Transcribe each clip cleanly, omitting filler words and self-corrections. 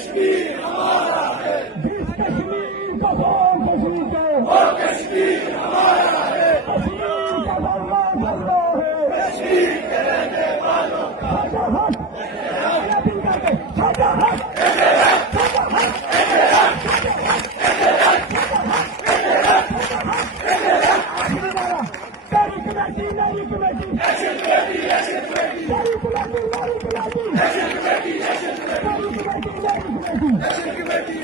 कश्मीर हमारा है। जिस कश्मीर को वो कश्मीर को वो कश्मीर हमारा है। कश्मीर का धर्मा धर्मा है। कश्मीर के रहने वालों का साझा हक दिल करके साझा हक Dari kemati, dari kemati, action committee, action committee, dari kemati, dari kemati, action committee, action committee, dari kemati, dari kemati. Action committee.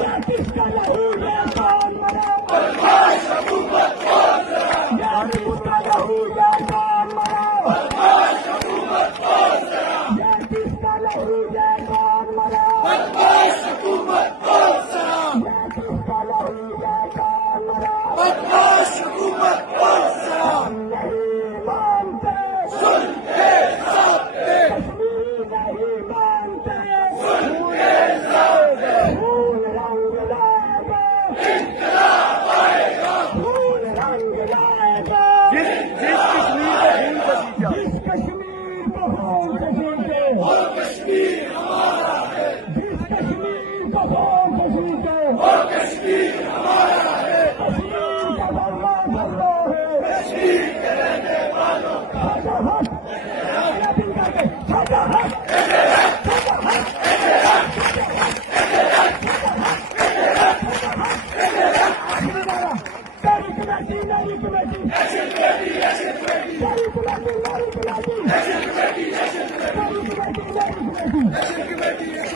ये किसका लहू ये कौन मरा? बदमाश हुकूमत कौन सा? ये किसका लहू ये कौन मरा? बदमाश हुकूमत कौन सा? ये किसका लहू ये कौन मरा? बदमाश हुकूमत कौन सा? ये किसका लहू ये कौन मरा? बदमाश हुकूमत कौन सा? हम नहीं मानते, सुन के साथे, कश्मीर नहीं मानते, सुन के साथे, खून रंग लाएगा, इंकलाब आएगा। खून रंग लाएगा। जिस कश्मीर को खून कश्मीर के वो कश्मीर हमारा है। जिस कश्मीर को खून कश्मीर के वो कश्मीर हमारा है। कश्मीर का धर्मा धर्मा है। कश्मीर के रहने वालों का साझा हक दिल करके साझा हक dari kemati, dari kemati, action committee, action committee, dari kemati, dari kemati, action committee, action committee, dari kemati, dari kemati. Action committee.